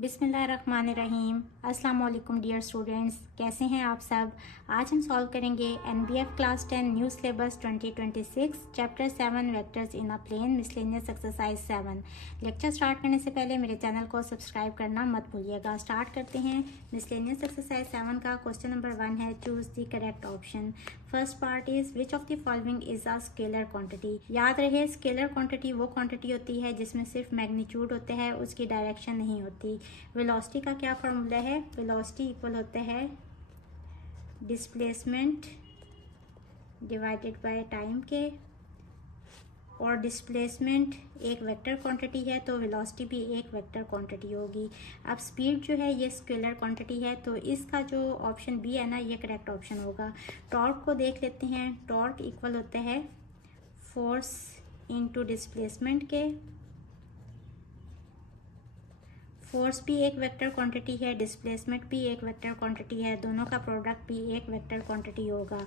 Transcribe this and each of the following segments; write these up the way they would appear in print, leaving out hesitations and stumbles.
बिस्मिल्लाहिर्रहमानिर्रहीम। अस्सलाम वालेकुम डियर स्टूडेंट्स, कैसे हैं आप सब। आज हम सॉल्व करेंगे NBF class 10 new syllabus 2026 chapter 7 vectors in a plane miscellaneous exercise 7। Lecture start करने से पहले मेरे चैनल को सब्सक्राइब करना मत भूलिएगा। स्टार्ट करते हैं। मिसलेनियस एक्सरसाइज 7 का क्वेश्चन नंबर 1 है, choose the correct option. First part is which of the following is a scalar quantity. याद रहे स्केलर क्वांटिटी वो क्वांटिटी होती है जिसमें सिर्फ मैग्नीट्यूड होते हैं, उसकी डायरेक्शन नहीं होती। वेलोसिटी का क्या फॉर्मूला है, वेलोसिटी इक्वल होता है डिस्प्लेसमेंट डिवाइडेड बाय टाइम के, और डिस्प्लेसमेंट एक वेक्टर क्वांटिटी है तो वेलोसिटी भी एक वेक्टर क्वांटिटी होगी। अब स्पीड जो है ये स्केलर क्वांटिटी है, तो इसका जो ऑप्शन बी है ना ये करेक्ट ऑप्शन होगा। टॉर्क को देख लेते हैं। टॉर्क इक्वल होता है फोर्स इनटू डिस्प्लेसमेंट के। फोर्स भी एक वेक्टर क्वांटिटी है, डिस्प्लेसमेंट भी एक वेक्टर क्वांटिटी है, दोनों का प्रोडक्ट भी एक वेक्टर क्वांटिटी होगा।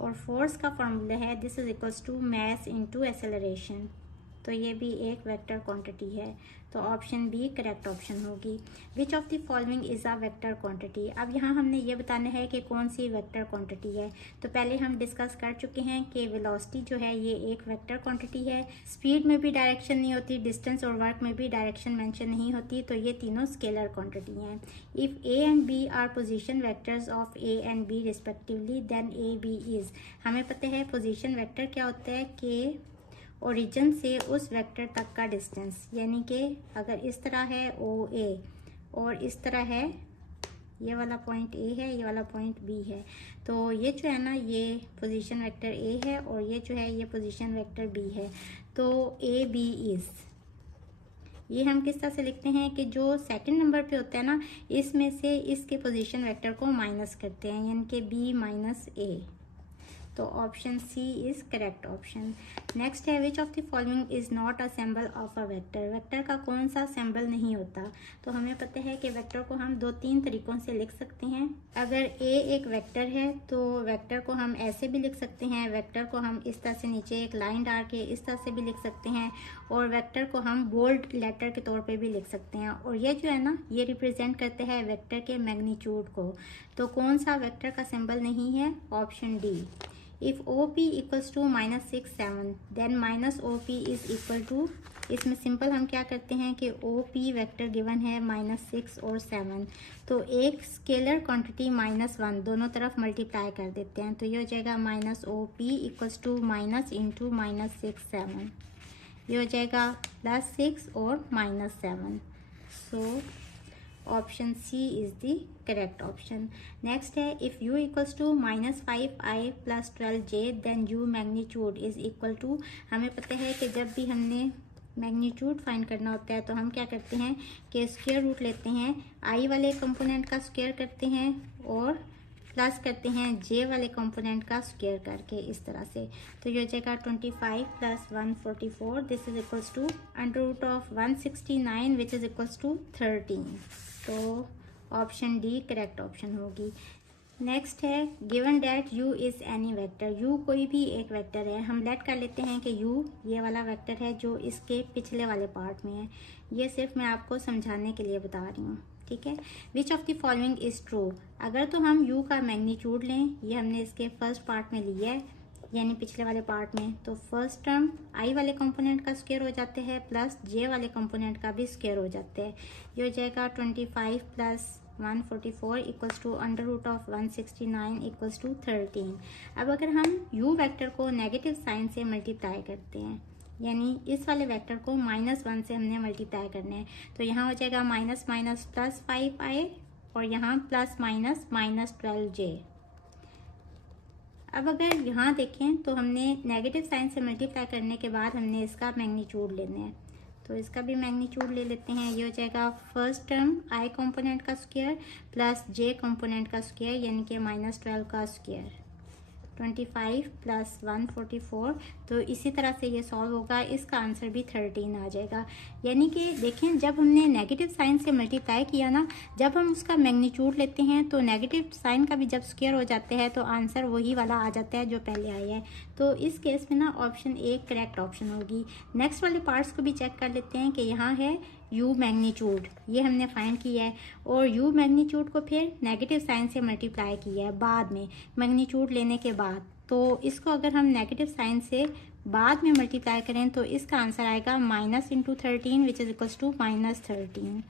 और फोर्स का फॉर्मूला है this is equals to mass into acceleration, तो ये भी एक वेक्टर क्वांटिटी है, तो ऑप्शन बी करेक्ट ऑप्शन होगी। विच of the following is a vector quantity. अब यहाँ हमने ये बताना है कि कौन सी वेक्टर क्वांटिटी है। तो पहले हम डिस्कस कर चुके हैं कि वेलोसिटी जो है ये एक वेक्टर क्वांटिटी है। स्पीड में भी डायरेक्शन नहीं होती, डिस्टेंस और वर्क में भी डायरेक्शन मेंशन नहीं होती, तो ये तीनों स्केलर क्वांटिटी हैं। If A and B are position vectors of A and B respectively then A B is. हमें पता है पोजिशन वेक्टर क्या होता है कि ओरिजिन से उस वेक्टर तक का डिस्टेंस, यानी कि अगर इस तरह है ओ ए और इस तरह है, ये वाला पॉइंट ए है, ये वाला पॉइंट बी है, तो ये जो है ना ये पोजीशन वेक्टर ए है और ये जो है ये पोजीशन वेक्टर बी है। तो ए बी इज, ये हम किस तरह से लिखते हैं कि जो सेकंड नंबर पे होता है ना इसमें से इसके पोजीशन वेक्टर को माइनस करते हैं, यानी कि बी माइनस ए, तो option c is correct option. Next है which of the following is not a symbol of a vector. Vector का कौन सा सिंबल नहीं होता। तो हमें पता है कि वेक्टर को हम 2-3 तरीकों से लिख सकते हैं। अगर ए एक वेक्टर है तो वेक्टर को हम ऐसे भी लिख सकते हैं, वेक्टर को हम इस तरह से नीचे एक लाइन डाल के इस तरह से भी लिख सकते हैं, और वेक्टर को हम बोल्ड लेटर के तौर पे भी लिख सकते हैं। और ये जो है ना ये रिप्रेजेंट करते हैं वेक्टर के मैग्नीट्यूड को। तो कौन सा वेक्टर का सिंबल नहीं है, option D. If OP equals to -6, 7, then minus OP is equal to, इसमें सिंपल हम क्या करते हैं कि OP वेक्टर गिवन है -6 और 7, तो एक स्केलर क्वांटिटी -1 दोनों तरफ मल्टीप्लाई कर देते हैं, तो ये हो जाएगा -OP equals to minus into -6 7, ये हो जाएगा +6 और -7। So option c is the correct option. Next है if u equals to -5i + 12j then u magnitude is equal to. हमें पता है कि जब भी हमने मैग्नीट्यूड फाइंड करना होता है तो हम क्या करते हैं कि स्क्वायर रूट लेते हैं, i वाले कंपोनेंट का स्क्वायर करते हैं और प्लस करते हैं j वाले कंपोनेंट का स्क्वायर करके इस तरह से, तो ये हो जाएगा 25 + 144 this is equals to √169 which is equals to 13, तो ऑप्शन डी करेक्ट ऑप्शन होगी। नेक्स्ट है given that u is any vector. u कोई भी एक वेक्टर है, हम लेट कर लेते हैं कि u ये वाला वेक्टर है जो इसके पिछले वाले पार्ट में है। ये सिर्फ मैं आपको समझाने के लिए बता रही हूँ, ठीक है। Which of the following is true. अगर तो हम u का मैग्नीट्यूड लें, ये हमने इसके फर्स्ट पार्ट में लिया है यानी पिछले वाले पार्ट में, तो फर्स्ट टर्म i वाले कंपोनेंट का स्क्वायर हो जाते हैं प्लस j वाले कंपोनेंट का भी स्क्वायर हो जाते हैं, ये हो जाएगा 25 + 144 इक्वल्स टू √169 इक्वल्स टू 13। अब अगर हम u वेक्टर को नेगेटिव साइन से मल्टीप्लाई करते हैं, यानी इस वाले वेक्टर को -1 से हमने मल्टीप्लाई करना है, तो यहाँ हो जाएगा माइनस माइनस +5i और यहाँ प्लस माइनस -12j। अब अगर यहाँ देखें तो हमने नेगेटिव साइन से मल्टीप्लाई करने के बाद हमने इसका मैग्नीट्यूड लेना है, तो इसका भी मैग्नीट्यूड ले लेते हैं। ये हो जाएगा फर्स्ट टर्म i कंपोनेंट का स्क्वायर प्लस j कंपोनेंट का स्क्वायर यानी कि -12 का स्क्वायर, 25 + 144, तो इसी तरह से ये सॉल्व होगा, इसका आंसर भी 13 आ जाएगा। यानी कि देखें जब हमने नेगेटिव साइन से मल्टीप्लाई किया ना, जब हम उसका मैग्नीट्यूड लेते हैं तो नेगेटिव साइन का भी जब स्क्वायर हो जाते हैं तो आंसर वही वाला आ जाता है जो पहले आया है, तो इस केस में ना ऑप्शन ए करेक्ट ऑप्शन होगी। नेक्स्ट वाले पार्ट्स को भी चेक कर लेते हैं कि यहाँ है u मैग्नीट्यूड, ये हमने फाइंड किया है, और u मैग्नीट्यूड को फिर नेगेटिव साइन से मल्टीप्लाई किया है बाद में, मैग्नीट्यूड लेने के बाद। तो इसको अगर हम नेगेटिव साइन से बाद में मल्टीप्लाई करें तो इसका आंसर आएगा -13 विच इज इक्वल्स टू -13।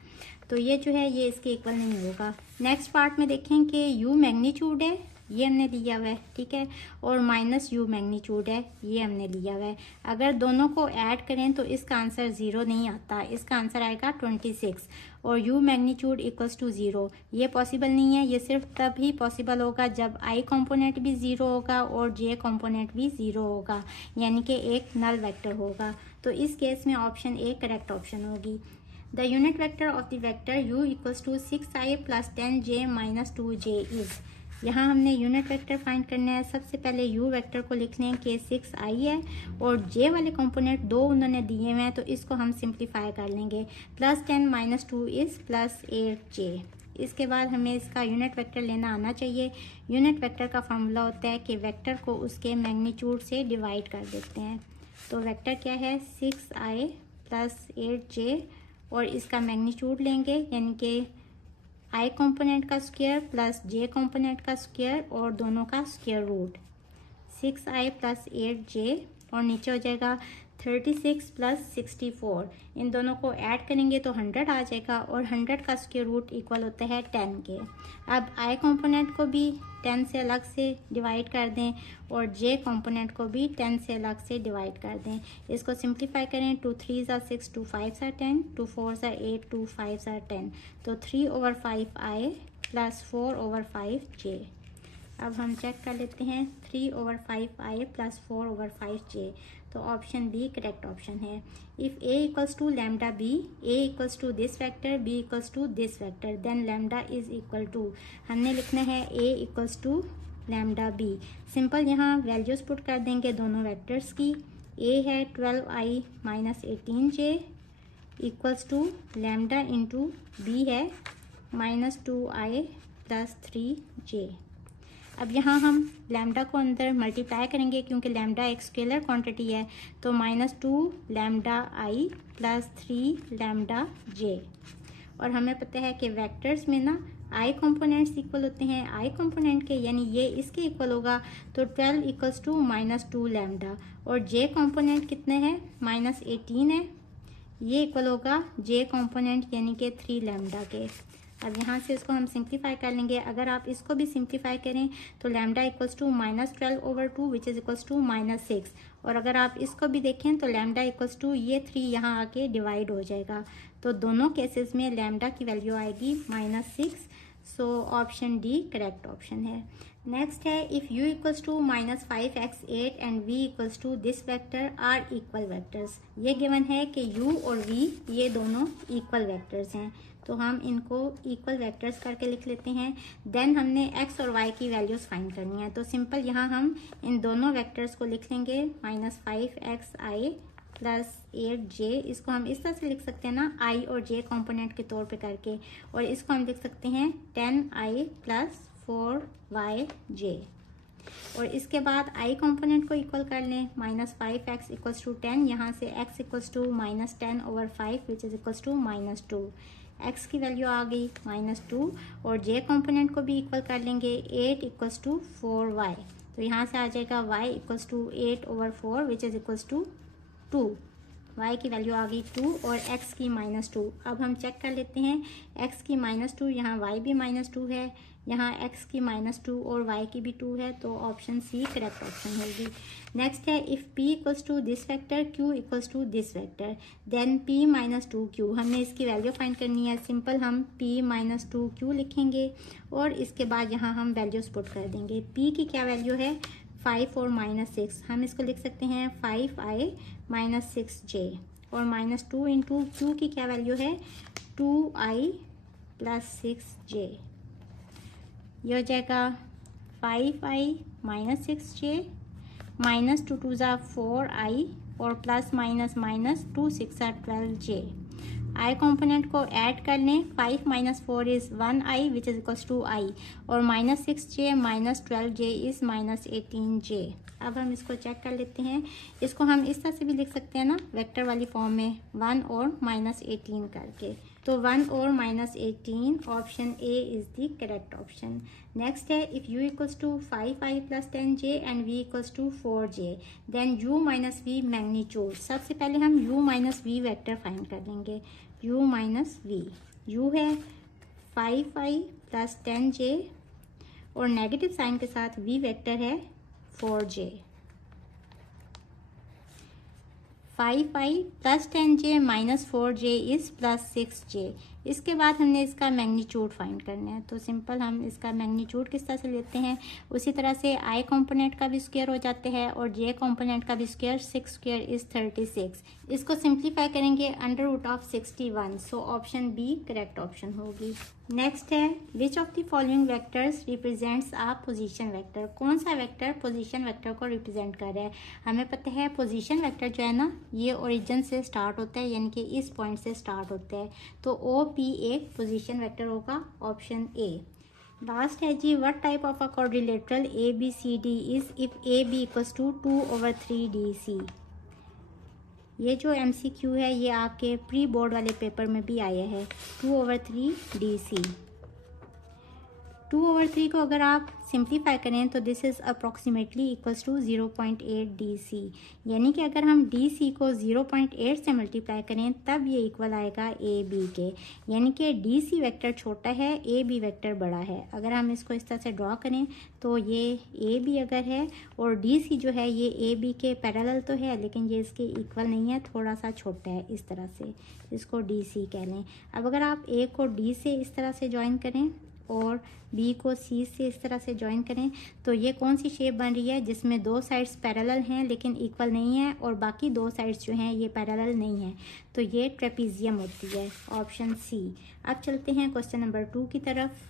तो ये जो है ये इसके इक्वल नहीं होगा। नेक्स्ट पार्ट में देखें कि u मैग्नीट्यूड है, ये हमने लिया हुआ है, ठीक है, और -u मैग्नीट्यूड है, ये हमने लिया हुआ है। अगर दोनों को ऐड करें तो इसका आंसर 0 नहीं आता, इसका आंसर आएगा 26, और u मैग्नीट्यूड इक्वल्स टू 0। ये पॉसिबल नहीं है, ये सिर्फ तब ही पॉसिबल होगा जब i कंपोनेंट भी 0 होगा और j कंपोनेंट भी 0 होगा, यानी कि एक नल वेक्टर होगा। तो इस केस में ऑप्शन ए करेक्ट ऑप्शन होगी। The unit vector of the vector u equals to 6i + 10j - 2j is. यहाँ हमने यूनिट वेक्टर फाइंड करना है। सबसे पहले u वेक्टर को लिख लें कि 6i है, और j वाले कंपोनेंट 2 उन्होंने दिए हुए हैं, तो इसको हम सिंप्लीफाई कर लेंगे। +10 - 2 इज +8j। इसके बाद हमें इसका यूनिट वेक्टर लेना आना चाहिए। यूनिट वेक्टर का फॉर्मूला होता है कि वेक्टर को उसके मैग्नीट्यूड से डिवाइड कर देते हैं। तो वेक्टर क्या है, 6i + 8j, और इसका मैग्नीट्यूड लेंगे, यानी कि i कंपोनेंट का स्क्वायर प्लस j कंपोनेंट का स्क्वायर और दोनों का स्क्वायर रूट। 6i + 8j, और नीचे हो जाएगा 36 + 64। इन दोनों को ऐड करेंगे तो 100 आ जाएगा, और 100 का स्क्वायर रूट इक्वल होता है 10 के। अब i कंपोनेंट को भी 10 से अलग से डिवाइड कर दें, और j कंपोनेंट को भी 10 से अलग से डिवाइड कर दें। इसको सिंप्लीफाई करें, 2 3s are 6, 2 5s are 10, 2 4s are 8, 2 5s are 10। तो 3/5i + 4/5j। अब हम चेक कर लेते हैं, 3/5i + 4/5j। तो ऑप्शन बी करेक्ट ऑप्शन है। If a equals to lambda b, a equals to this vector, b equals to this vector, then lambda is equal to, हमने लिखना है a equals to lambda b। Simple यहाँ values put कर देंगे दोनों vectors की। a है 12i - 18j equals to lambda into b है -2i + 3j। अब यहाँ हम लैम्डा को अंदर मल्टीप्लाई करेंगे, क्योंकि लैम्डा एक स्केलर क्वांटिटी है, तो -2 लैम्डा i + 3 लैम्डा j। और हमें पता है कि वेक्टर्स में ना i कंपोनेंट्स इक्वल होते हैं i कंपोनेंट के, यानी ये इसके इक्वल होगा। तो 12 इक्वल्स टू -2 लैम्डा, और j कंपोनेंट कितने हैं, -18 है, ये इक्वल होगा j कंपोनेंट यानी कि 3 लैम्डा के। अब यहाँ से इसको हम सिंप्लीफाई कर लेंगे। अगर आप इसको भी सिंप्लीफाई करें तो lambda equals to -12/2 which is equals to -6, और अगर आप इसको भी देखें तो लैम्डा इक्वल्स टू ये 3 यहाँ आके डिवाइड हो जाएगा। तो दोनों केसेस में लैम्डा की वैल्यू आएगी -6। So option D correct option है। नेक्स्ट है, if u equals to -5x8 and v equals to this vector are equal vectors. ये गिवन है कि u और v ये दोनों इक्वल वेक्टर्स हैं, तो हम इनको इक्वल वेक्टर्स करके लिख लेते हैं। देन हमने x और y की वैल्यूज़ फाइंड करनी है। तो सिंपल यहाँ हम इन दोनों वेक्टर्स को लिख लेंगे, -5xi + 8j। इसको हम इस तरह से लिख सकते हैं ना, i और j कंपोनेंट के तौर पे करके, और इसको हम लिख सकते हैं 10i + 4yj। और इसके बाद i कंपोनेंट को इक्वल कर लें, -5x इक्वल्स टू 10, यहाँ से x equals to -10/5 which is equals to -2। x की वैल्यू आ गई -2, और j कंपोनेंट को भी इक्वल कर लेंगे, 8 इक्वल्स टू 4y। तो यहाँ से आ जाएगा y equals to 8/4 which is equals to 2। y की वैल्यू आ गई 2 और x की -2। अब हम चेक कर लेते हैं, x की -2, यहाँ y भी -2 है, यहाँ x की -2 और y की भी 2 है, तो ऑप्शन सी करेक्ट ऑप्शन होगी। नेक्स्ट है, if p equals to this vector, q equals to this vector, then p - 2q। हमने इसकी वैल्यू फाइंड करनी है। सिंपल हम p - 2q लिखेंगे, और इसके बाद यहाँ हम वैल्यूज पुट कर देंगे। p की क्या वैल्यू है, 5 और -6, हम इसको लिख सकते हैं 5i - 6j, और -2 इंटू q की क्या वैल्यू है, 2i + 6j। ये हो जाएगा 5i - 6j, -2 2s are 4i, और +- 2 6 are 12j। i कंपोनेंट को ऐड कर लें, 5 - 4 is 1i which is equals to i, और -6j - 12j इज़ -18j। अब हम इसको चेक कर लेते हैं। इसको हम इस तरह से भी लिख सकते हैं ना, वेक्टर वाली फॉर्म में, 1 और -18 करके। तो 1 और -18, option a is the correct option. Next है, if u equals to 5i + 10j and v equals to 4j then u - v magnitude. सबसे पहले हम u - v वेक्टर फाइंड कर लेंगे। u - v, u है 5i + 10j और negative sign के साथ v वेक्टर है 4j। 5i + 10j - 4j is +6j। इसके बाद हमने इसका मैग्नीट्यूड फाइंड करना है। तो सिंपल हम इसका मैग्नीट्यूड किस तरह से लेते हैं, उसी तरह से i कंपोनेंट का भी स्क्वायर हो जाते हैं और j कंपोनेंट का भी स्क्वायर। 6 square is 36। इसको सिंप्लीफाई करेंगे √61, so option B correct option होगी। नेक्स्ट है, which of the following vectors represents a position vector. कौन सा वेक्टर पोजीशन वेक्टर को रिप्रेजेंट कर रहा है। हमें पता है पोजीशन वेक्टर जो है ना, ये ओरिजिन से स्टार्ट होता है, यानी कि इस पॉइंट से स्टार्ट होता है। तो OP एक पोजीशन वेक्टर होगा, ऑप्शन ए। लास्ट है जी, what type of a quadrilateral ABCD is if AB equals to 2/3 DC। ये जो MCQ है ये आपके प्री बोर्ड वाले पेपर में भी आया है। 2/3 DC, 2/3 को अगर आप सिंप्लीफाई करें तो this is approximately equals to 0.8 DC। यानी कि अगर हम DC को 0.8 से मल्टीप्लाई करें तब ये इक्वल आएगा AB के। यानी कि DC वेक्टर छोटा है, AB वेक्टर बड़ा है। अगर हम इसको इस तरह से ड्रॉ करें तो ये AB अगर है और DC जो है ये AB के पैरेलल तो है, लेकिन ये इसके इक्वल नहीं है, थोड़ा सा छोटा है। इस तरह से इसको DC कह लें। अब अगर आप A को D से इस तरह से ज्वाइन करें और B को C से इस तरह से ज्वाइन करें तो ये कौन सी शेप बन रही है, जिसमें दो साइड्स पैरेलल हैं लेकिन इक्वल नहीं है और बाकी दो साइड्स जो हैं ये पैरेलल नहीं है। तो ये ट्रेपीजियम होती है, ऑप्शन सी। अब चलते हैं क्वेश्चन नंबर 2 की तरफ।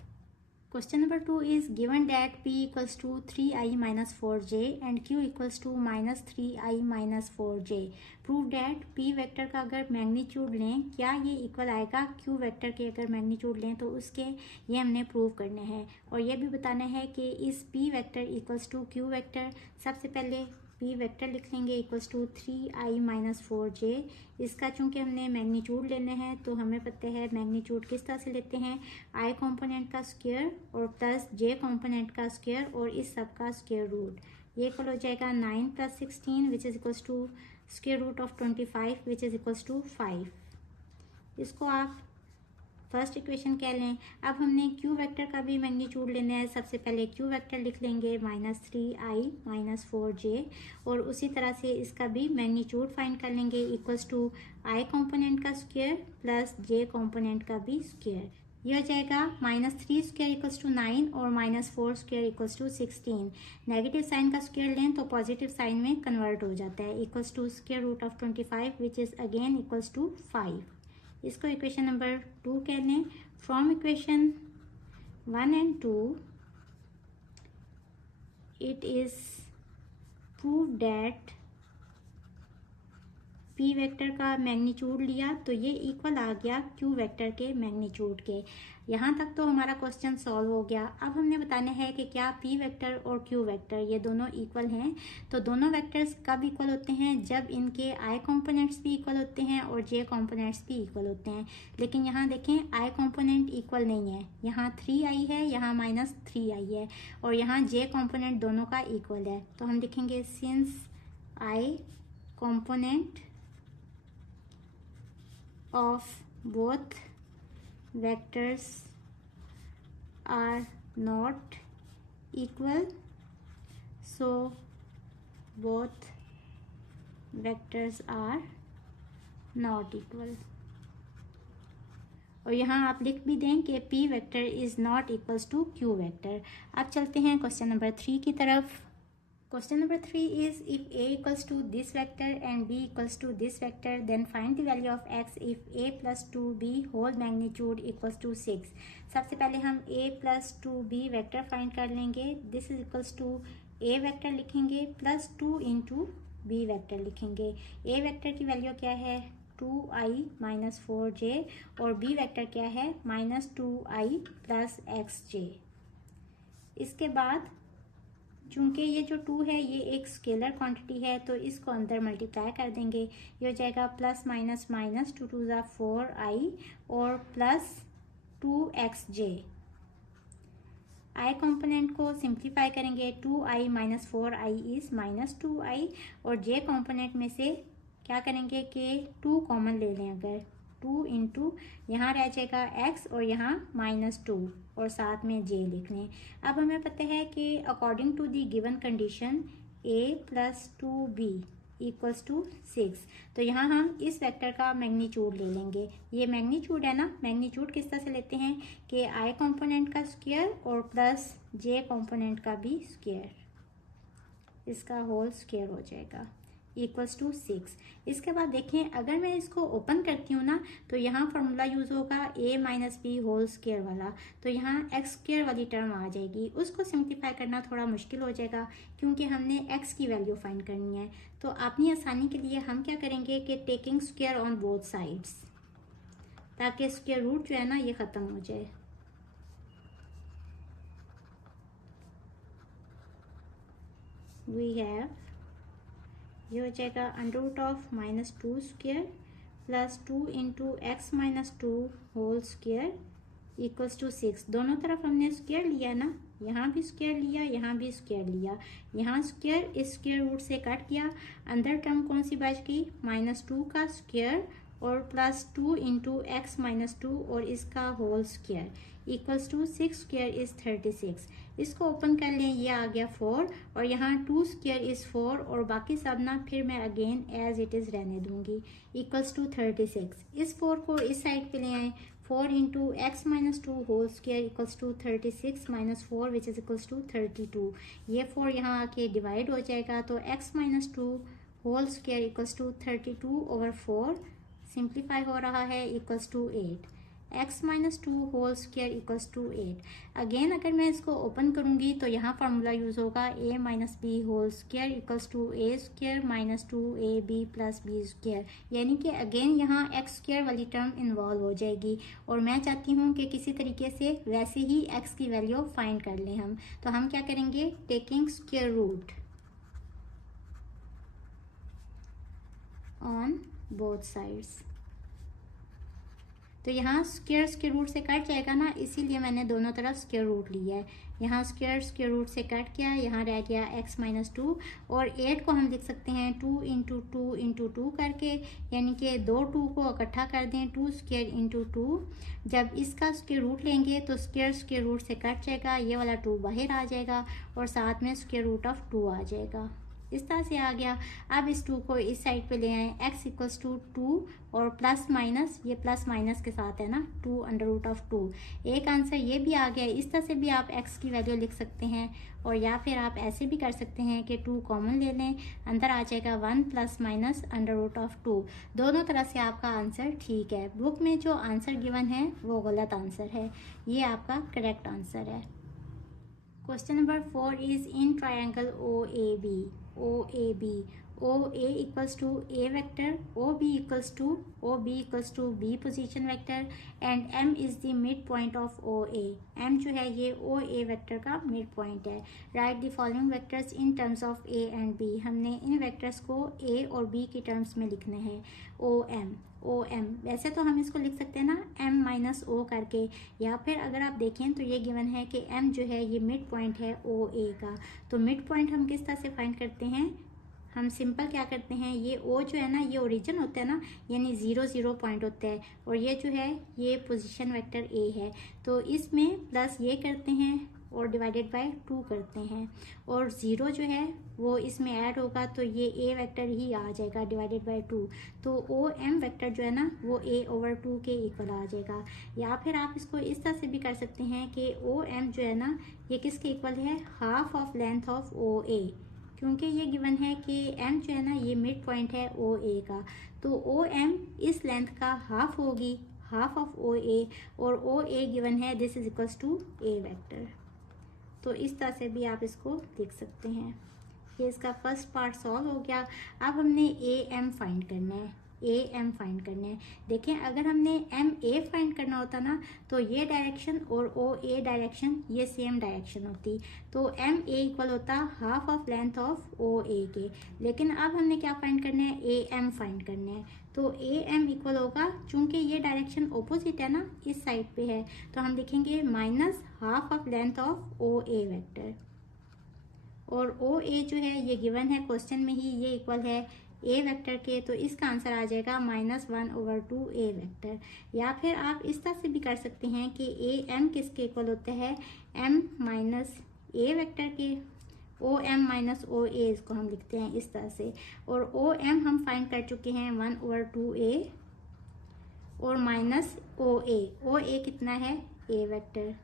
Question number 2 is given that P equals to 3i - 4j and Q equals to -3i - 4j. Prove that P vector का अगर मैग्नीट्यूड लें, क्या ये इक्वल आएगा Q वेक्टर के अगर मैग्नीट्यूड लें तो उसके, ये हमने प्रूव करने हैं। और ये भी बताना है कि इस P vector equals to Q vector. सबसे पहले P वेक्टर लिख लेंगे इक्वल्स टू 3i - 4j। इसका चूंकि हमने मैग्नीट्यूड लेना है तो हमें पता है मैग्नीट्यूड किस तरह से लेते हैं, i कंपोनेंट का स्क्वायर और प्लस j कंपोनेंट का स्क्वायर और इस सब का स्क्वायर रूट। ये इक्वल हो जाएगा 9 + 16 which is equals to square root of 25 which is equals to 5। इसको आप फर्स्ट इक्वेशन कह लें। अब हमने Q वेक्टर का भी मैग्नीट्यूड लेना है। सबसे पहले Q वेक्टर लिख लेंगे -3i - 4j और उसी तरह से इसका भी मैग्नीट्यूड फाइंड कर लेंगे इक्वल्स टू i कंपोनेंट का स्क्वायर प्लस j कंपोनेंट का भी स्क्वायर। ये हो जाएगा -3 स्क्वायर इक्वल्स टू 9 और -4 square equals to 16। Negative sign का स्क्वायर लें तो पॉजिटिव साइन में कन्वर्ट हो जाता है, equals to square root of 25 which is again equals to 5। इसको इक्वेशन नंबर 2 कह लें। From equation 1 and 2 it is prove that P vector का मैग्नीट्यूड लिया तो ये इक्वल आ गया Q वेक्टर के मैग्नीट्यूड के। यहाँ तक तो हमारा क्वेश्चन सॉल्व हो गया। अब हमने बताना है कि क्या P वेक्टर और Q वेक्टर ये दोनों इक्वल हैं। तो दोनों वेक्टर्स कब इक्वल होते हैं, जब इनके i कंपोनेंट्स भी इक्वल होते हैं और j कंपोनेंट्स भी इक्वल होते हैं। लेकिन यहाँ देखें i कंपोनेंट इक्वल नहीं है, यहाँ 3i है, यहाँ -3i है और यहाँ j कंपोनेंट दोनों का इक्वल है। तो हम लिखेंगे since i component of both vectors are not equal, so both vectors are not equal। और यहाँ आप लिख भी दें कि P vector is not equals to Q vector. अब चलते हैं क्वेश्चन नंबर 3 की तरफ। Question number 3 is if A equals to this vector and B equals to this vector, then find the value of x if A plus 2B whole magnitude equals to 6। सबसे पहले हम A plus 2B vector find कर लेंगे। This is equals to A vector लिखेंगे plus 2 into B vector लिखेंगे। A vector की value क्या है 2i - 4j और B वेक्टर क्या है -2i + xj। इसके बाद चूँकि ये जो 2 है ये एक स्केलर क्वांटिटी है तो इसको अंदर मल्टीप्लाई कर देंगे। ये हो जाएगा प्लस माइनस माइनस 2 टू ज़ा 4i और प्लस 2xj। i कंपोनेंट को सिंप्लीफाई करेंगे, 2i minus 4i is minus 2i और j कंपोनेंट में से क्या करेंगे कि 2 कॉमन ले लें। अगर 2 इंटू यहाँ रह जाएगा x और यहाँ -2 और साथ में j लिख लें। अब हमें पता है कि according to the given condition a plus 2b equals to 6, तो यहाँ हम इस वेक्टर का मैग्नीट्यूड ले लेंगे। ये मैग्नीट्यूड है ना, मैग्नीट्यूड किस तरह से लेते हैं कि i कंपोनेंट का स्क्वायर और प्लस j कंपोनेंट का भी स्क्वायर, इसका होल स्क्वायर हो जाएगा इक्वल्स टू 6। इसके बाद देखें अगर मैं इसको ओपन करती हूँ ना तो यहाँ फार्मूला यूज़ होगा a minus b whole square वाला, तो यहाँ एक्स स्क्वायर वाली टर्म आ जाएगी। उसको सिंप्लीफाई करना थोड़ा मुश्किल हो जाएगा क्योंकि हमने x की वैल्यू फाइंड करनी है। तो अपनी आसानी के लिए हम क्या करेंगे कि taking square on both sides, ताकि स्क्वायर रूट जो है ना ये ख़त्म हो जाए। वी हैव, ये हो जाएगा under root of -2 square plus 2 into x minus 2 whole square equals to 6। दोनों तरफ हमने स्क्वायर लिया ना, यहाँ भी स्क्वायर लिया, यहाँ भी स्क्वायर लिया। यहाँ स्क्वायर इस स्क्वायर रूट से कट किया, अंदर टर्म कौन सी बच गई, -2 का स्क्वायर और प्लस 2 इंटू एक्स माइनस 2 और इसका whole square equals to 6 square is 36। इसको ओपन कर लें, ये आ गया 4 और यहाँ 2 स्क्वायर इज़ 4 और बाकी सब ना फिर मैं अगेन एज इट इज़ रहने दूंगी इक्वल्स टू 36। इस 4 को इस साइड पे ले आए, 4 into x minus 2 whole square equals to 36 minus 4 which is equals to 32। ये 4 यहाँ आके डिवाइड हो जाएगा तो x minus 2 whole square equals to 32 over 4 simplify हो रहा है equals to 8। X minus 2 whole square equals to 8। Again अगर मैं इसको ओपन करूंगी तो यहाँ फार्मूला यूज़ होगा a minus b whole square equals to a square minus 2ab plus b square, यानी कि अगेन यहाँ एक्स स्क्वायर वाली टर्म इन्वॉल्व हो जाएगी और मैं चाहती हूँ कि किसी तरीके से वैसे ही x की वैल्यू फाइंड कर लें हम। तो हम क्या करेंगे, taking square root on both sides. तो यहाँ स्क्वायर स्क्वायर रूट से कट जाएगा ना, इसीलिए मैंने दोनों तरफ स्क्वायर रूट लिया है। यहाँ स्क्वायर स्क्वायर रूट से कट किया, यहाँ रह गया x माइनस 2 और 8 को हम लिख सकते हैं 2 इंटू 2 इंटू 2 करके, यानी कि 2 2 को इकट्ठा कर दें, 2 स्क्वायर इंटू 2। जब इसका स्क्वायर रूट लेंगे तो स्क्वायर स्क्वायर रूट से कट जाएगा, ये वाला 2 बाहर आ जाएगा और साथ में स्क्वायर रूट ऑफ 2 आ जाएगा। इस तरह से आ गया। अब इस 2 को इस साइड पे ले आए, x इक्वल्स टू 2 और प्लस माइनस, ये प्लस माइनस के साथ है ना, 2 अंडर रूट ऑफ 2। एक आंसर ये भी आ गया। इस तरह से भी आप x की वैल्यू लिख सकते हैं और या फिर आप ऐसे भी कर सकते हैं कि 2 कॉमन ले लें, अंदर आ जाएगा 1 plus minus under root of 2। दोनों तरह से आपका आंसर ठीक है। बुक में जो आंसर गिवन है वो गलत आंसर है, ये आपका करेक्ट आंसर है। Question number 4 is in triangle OAB OA equals to A vector, OB equals to B position vector and M is the midpoint of OA। M जो है ये OA वेक्टर का मिड पॉइंट है। Right the following vectors in terms of A and B। हमने इन vectors को A और B की terms में लिखने हैं। OM वैसे तो हम इसको लिख सकते हैं ना M माइनस O करके, या फिर अगर आप देखें तो ये गिवन है कि M जो है ये मिड पॉइंट है OA का। तो मिड पॉइंट हम किस तरह से फाइंड करते हैं, हम सिंपल क्या करते हैं, ये O जो है ना ये ओरिजिन होता है ना, यानी 0 0 पॉइंट होता है और ये जो है ये पोजीशन वेक्टर A है, तो इसमें प्लस ये करते हैं और डिवाइडेड बाय 2 करते हैं और 0 जो है वो इसमें ऐड होगा तो ये A वेक्टर ही आ जाएगा डिवाइडेड बाय 2। तो OM वेक्टर जो है ना वो A ओवर 2 के इक्वल आ जाएगा। या फिर आप इसको इस तरह से भी कर सकते हैं कि OM जो है ना ये किसके इक्वल है, half of length of OA, क्योंकि ये गिवन है कि M जो है ना ये मिड पॉइंट है OA का, तो OM इस लेंथ का हाफ होगी, हाफ ऑफ OA, और OA गिवन है this is equals to A vector. तो इस तरह से भी आप इसको लिख सकते हैं। ये इसका फर्स्ट पार्ट सॉल्व हो गया। अब हमने AM फाइंड करना है। ए एम फाइंड करना है। देखें अगर हमने एम ए फाइंड करना होता ना तो ये डायरेक्शन और ओ ए डायरेक्शन ये सेम डायरेक्शन होती, तो एम ए इक्वल होता half of length of O A के। लेकिन अब हमने क्या फाइंड करना है, ए एम फाइंड करना है। तो ए एम इक्वल होगा, चूंकि ये डायरेक्शन ऑपोजिट है ना, इस साइड पे है, तो हम लिखेंगे minus half of length of O A vector. और ओ ए जो है ये गिवन है क्वेश्चन में ही, ये इक्वल है ए वेक्टर के, तो इसका आंसर आ जाएगा -1/2 ए वेक्टर। या फिर आप इस तरह से भी कर सकते हैं कि ए एम किसके इक्वल होता है, एम माइनस ए वेक्टर के, ओ एम माइनस ओ ए, इसको हम लिखते हैं इस तरह से। और ओ एम हम फाइंड कर चुके हैं 1/2 ए, और माइनस ओ ए कितना है, ए वेक्टर।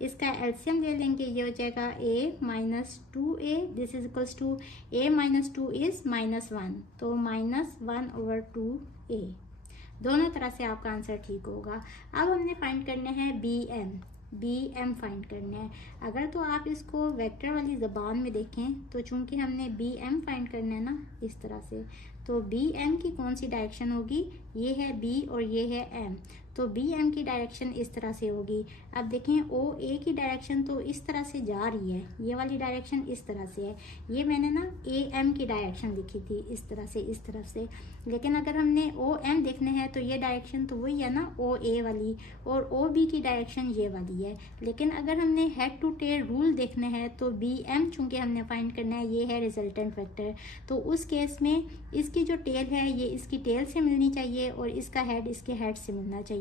इसका एलसीएम ले लेंगे, ये हो जाएगा a minus 2a, this is equals to a minus 2 is -1, तो -1/2a। दोनों तरह से आपका आंसर ठीक होगा। अब हमने फाइंड करने हैं बी एम फाइंड करना है। अगर तो आप इसको वेक्टर वाली ज़बान में देखें तो चूंकि हमने बी एम फाइंड करना है ना इस तरह से, तो बी एम की कौन सी डायरेक्शन होगी, ये है बी और ये है एम, तो बी एम की डायरेक्शन इस तरह से होगी। अब देखें ओ ए की डायरेक्शन तो इस तरह से जा रही है, ये वाली डायरेक्शन इस तरह से है, ये मैंने ना ए एम की डायरेक्शन लिखी थी इस तरह से, इस तरफ से। लेकिन अगर हमने ओ एम देखने हैं तो ये डायरेक्शन तो वही है ना, ओ ए वाली, और ओ बी की डायरेक्शन ये वाली है। लेकिन अगर हमने हेड टू टेल रूल देखने हैं तो बी एम चूंकि हमने फाइंड करना है, ये है रिजल्टेंट वेक्टर, तो उस केस में इसकी जो टेल है ये इसकी टेल से मिलनी चाहिए और इसका हेड इसके हेड से मिलना चाहिए।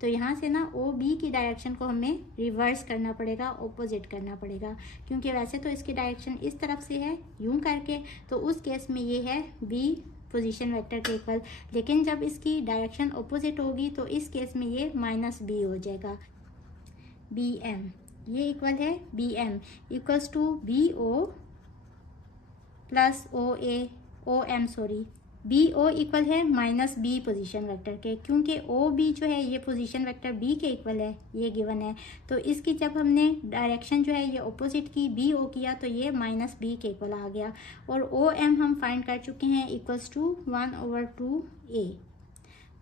तो यहाँ से ना ओ बी की डायरेक्शन को हमें रिवर्स करना पड़ेगा, ऑपोजिट करना पड़ेगा, क्योंकि वैसे तो इसकी डायरेक्शन इस तरफ से है यूं करके, तो उस केस में ये है बी पोजीशन वेक्टर के इक्वल। लेकिन जब इसकी डायरेक्शन ऑपोजिट होगी तो इस केस में ये -b हो जाएगा। बी एम ये इक्वल है B M equals to B O plus O M B O equal है -b पोजीशन वेक्टर के, क्योंकि ओ बी जो है ये पोजीशन वेक्टर बी के इक्वल है, ये गिवन है। तो इसकी जब हमने डायरेक्शन जो है ये ऑपोजिट की, बी ओ किया, तो ये -b के इक्वल आ गया। और ओ एम हम फाइंड कर चुके हैं इक्वल्स टू 1/2 ए,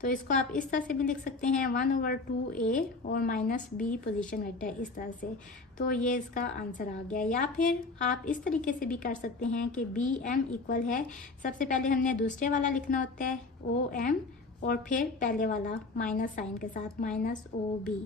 तो इसको आप इस तरह से भी लिख सकते हैं 1/2 ए और -b पोजीशन वेक्टर इस तरह से, तो ये इसका आंसर आ गया। या फिर आप इस तरीके से भी कर सकते हैं कि बी एम इक्वल है, सबसे पहले हमने दूसरे वाला लिखना होता है ओ एम और फिर पहले वाला माइनस साइन के साथ -OB।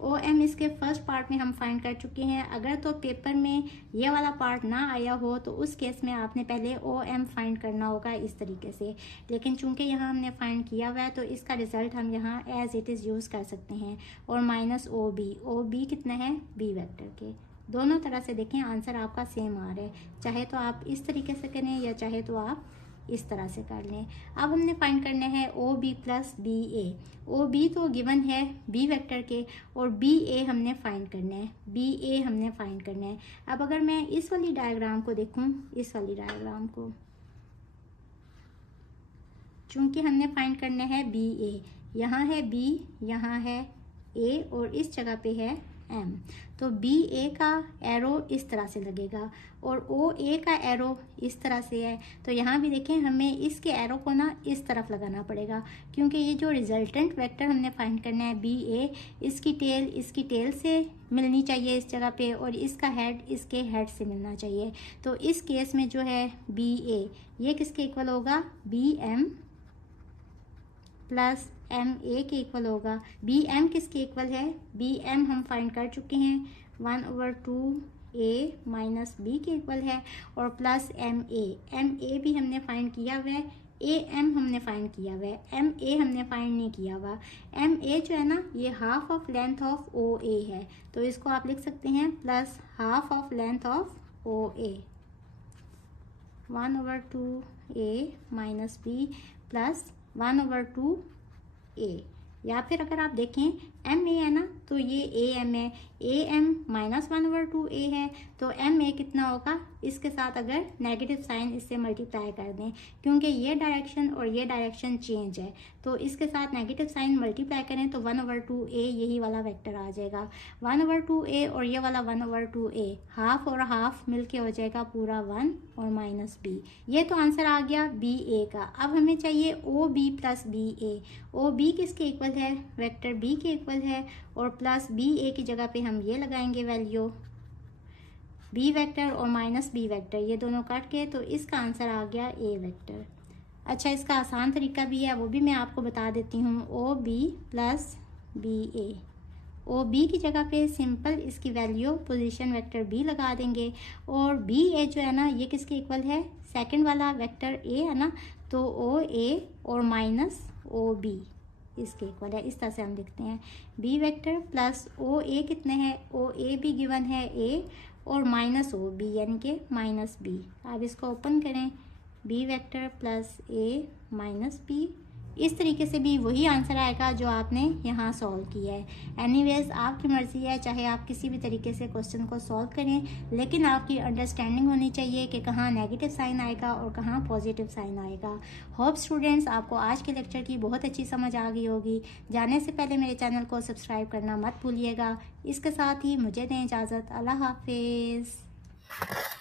ओ एम इसके फर्स्ट पार्ट में हम फाइंड कर चुके हैं। अगर तो पेपर में ये वाला पार्ट ना आया हो तो उस केस में आपने पहले ओ एम फाइंड करना होगा इस तरीके से, लेकिन चूंकि यहाँ हमने फाइंड किया हुआ है तो इसका रिजल्ट हम यहाँ एज इट इज़ यूज़ कर सकते हैं। और -OB कितना है, बी वेक्टर के। दोनों तरह से देखें आंसर आपका सेम आ रहा है, चाहे तो आप इस तरीके से करें या चाहे तो आप इस तरह से कर लें। अब हमने फाइंड करने हैं ओ बी प्लस बी ए। ओ बी तो गिवन है बी वेक्टर के और बी ए हमने फाइंड करना है, बी ए हमने फाइंड करना है। अब अगर मैं इस वाली डायग्राम को देखूं, इस वाली डायग्राम को, चूंकि हमने फाइंड करना है बी ए, यहाँ है बी, यहाँ है ए और इस जगह पे है एम, तो बी ए का एरो इस तरह से लगेगा और ओ ए का एरो इस तरह से है। तो यहाँ भी देखें हमें इसके एरो को ना इस तरफ लगाना पड़ेगा, क्योंकि ये जो रिजल्टेंट वेक्टर हमने फाइंड करना है बी ए, इसकी टेल से मिलनी चाहिए इस जगह पे और इसका हेड इसके हेड से मिलना चाहिए। तो इस केस में जो है बी ए ये किसके इक्वल होगा, B M plus M A के इक्वल होगा। बी एम किसके इक्वल है, बी एम हम फाइंड कर चुके हैं 1/2 ए माइनस बी के इक्वल है, और प्लस एम ए भी हमने फाइंड किया हुआ है, ए एम हमने फाइंड किया हुआ है, एम ए हमने फाइंड नहीं किया हुआ। एम ए जो है ना ये half of length of O A है, तो इसको आप लिख सकते हैं plus half of length of O A, 1/2 A minus b plus 1/2 a. या फिर अगर आप देखें एम ए है ना, तो ये ए एम है, ए एम -1/2 ए है, तो एम ए कितना होगा, इसके साथ अगर नेगेटिव साइन इससे मल्टीप्लाई कर दें, क्योंकि ये डायरेक्शन और ये डायरेक्शन चेंज है, तो इसके साथ नेगेटिव साइन मल्टीप्लाई करें तो 1/2a यही वाला वेक्टर आ जाएगा। 1/2a और ये वाला 1/2a, हाफ और हाफ मिलके हो जाएगा पूरा 1 और माइनस b। ये तो आंसर आ गया बी ए का। अब हमें चाहिए ओ बी प्लस बी ए। ओ बी किसके इक्वल है? वेक्टर बी के इक्वल है, और प्लस बी ए की जगह पे हम ये लगाएंगे वैल्यू, बी वेक्टर और माइनस बी वेक्टर, ये दोनों कट के, तो इसका आंसर आ गया ए वेक्टर। अच्छा, इसका आसान तरीका भी है, वो भी मैं आपको बता देती हूँ। ओ बी प्लस बी ए, ओ बी की जगह पे सिंपल इसकी वैल्यू पोजीशन वेक्टर बी लगा देंगे, और बी ए जो है ना ये किसके इक्वल है? सेकंड वाला वेक्टर ए है ना, तो ओ ए और माइनस ओ बी इसके इक्वल है। इस तरह से हम लिखते हैं, बी वेक्टर प्लस ओ ए कितने हैं? ओ ए भी गिवन है ए, और माइनस ओ बी यानी कि माइनस बी। अब इसको ओपन करें, बी वेक्टर प्लस ए माइनस बी। इस तरीके से भी वही आंसर आएगा जो आपने यहाँ सॉल्व किया है। एनीवेज आपकी मर्ज़ी है, चाहे आप किसी भी तरीके से क्वेश्चन को सॉल्व करें, लेकिन आपकी अंडरस्टैंडिंग होनी चाहिए कि कहाँ नेगेटिव साइन आएगा और कहाँ पॉजिटिव साइन आएगा। होप स्टूडेंट्स आपको आज के लेक्चर की बहुत अच्छी समझ आ गई होगी। जाने से पहले मेरे चैनल को सब्सक्राइब करना मत भूलिएगा। इसके साथ ही मुझे दें इजाज़त। अल्लाह हाफिज़।